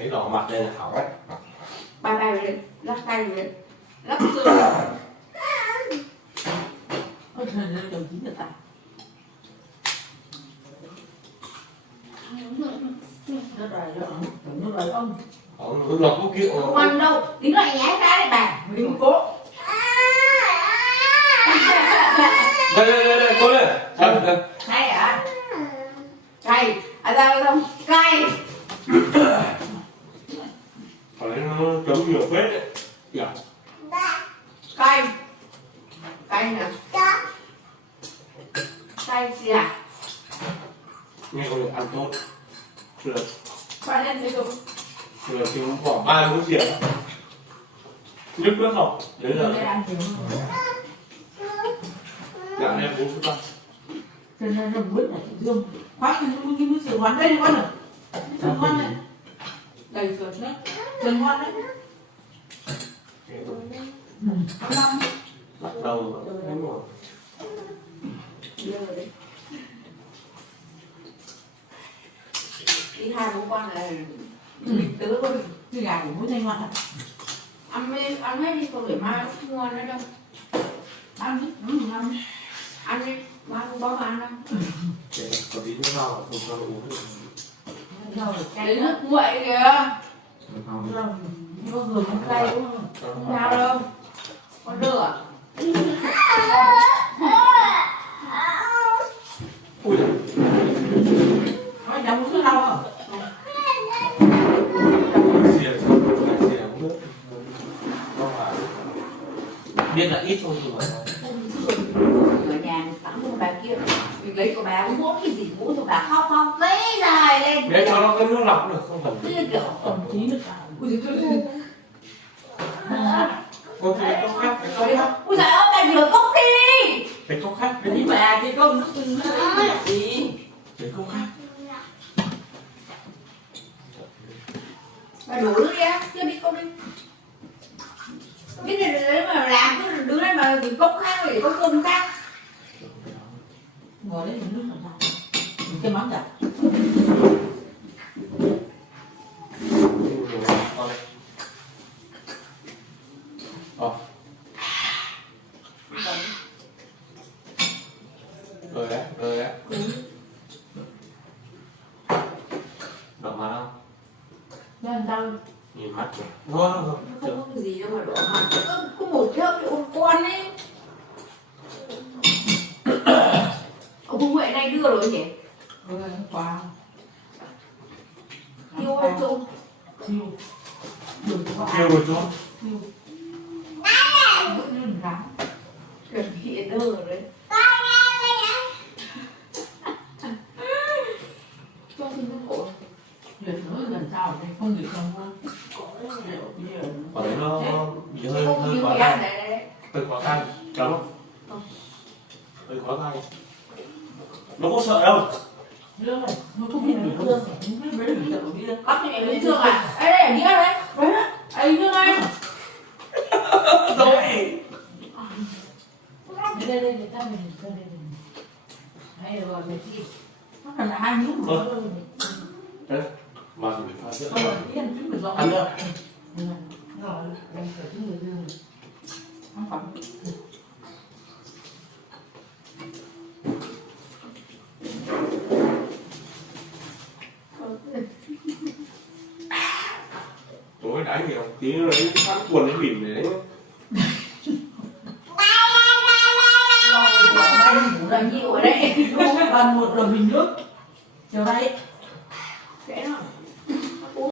thấy đỏ mặt đây là hỏng đấy. Ba tay vào đây, lắc tay vào đây, lắc xương. Ôi trời ơi, đồng chí là tài. Nó đòi ông, nó đòi ông. Nó lọc có kiệu. Không ăn đâu, tính lại nhái ra đấy bà, đừng cố. Đây, cố lên. Cay hả? Cay, à ra không? Cay. Ở đây nó chấm nhiều phết đấy. Dạ. Cay. Cay nè. Cay gì à? Nghe con được ăn tốt. Được. Khoan lên đi không? Được thì cũng khoảng 3 triệu. Nhức nước không? Đấy là. Dạ em 4 phút. Cho nên nó bứt này Dương. Khoác cái sườn ngoan đây con này. Sườn ngoan này. Đầy sườn đấy. Sườn ngoan đấy. Bắt đầu đến rồi. Đi 2 bố con là mình tứ luôn. Cái gà của mũi thanh ngoan à? Ăn hết đi, còn để mai không ngon nữa đâu. Ăn đi, Ăn đi, mai không có mà ăn đâu. Có tí nước rau không cho nó uống được. Cái nước nguội kìa. Không, có gừng không cay đúng không? Không sao đâu. Con đưa à? Ui. Nói chồng uống đâu không? Xìa uống nước. Biết là ít thôi nhưng mà Ở nhà mình tắm của bà kia, mình lấy của bà uống cái gì uống của bà khóc vấy dài lên. để cho nó có nước lọc được không cần. Như kiểu Tổng chí được cả. ui giời Ôi thì cốc khác, cái cốc khác. ui giời ơi, bà rửa cốc đi. Cái cốc khác. Đi bà cái công nước gì? Cái cốc khác. Bà đổ nước đi á, chưa đi cốc đi. Biết đấy mà làm cứ đứng đây mà cốc khác rồi cốc cơm khác. Ngồi đấy thì nước làm sao? Cái mắm giặt. Rồi đấy. Đỏ mặt không? Lên đâu? Nhìn mắt kìa. Thôi. Không có cái gì đâu mà đổ mặt. Có một cái con ấy. Ông Huệ này đưa rồi nhỉ? Quà. Yêu hay không? Yêu. Đừng có Kêu rồi chú. Yêu. Vẫn như là Chuẩn bị đưa rồi đấy. Cho xin nó cổ. Việc nữa lần sau này không được không luôn. Ở đấy nó bị hơi Không như quá cái cay. này. Hơi quá cay. Chấm không? Hơi quá cay. Nó có sợ đâu. Lương này, nó không biết được lương, không biết mấy người tự đi. Bắt thì em lấy dương à? Đây đây, đĩa đấy. Đấy đấy. Ấy dương anh. Rồi. Đây để ta mình đây. Hay rồi mình đi. Nó cần là 2 miếng rồi. Đấy. Mà thì phải giữa. Không, đi ăn trứng được rồi. Ăn nữa. Rồi, em phải trứng được dương. Không phải. Tối đáy nhiều. Tí nữa đấy phát cuồn đến bỉm này đấy. Rồi ngủ là nhiều ở đây. Gần một rồi mình nước. Chiều đây. Dễ thôi.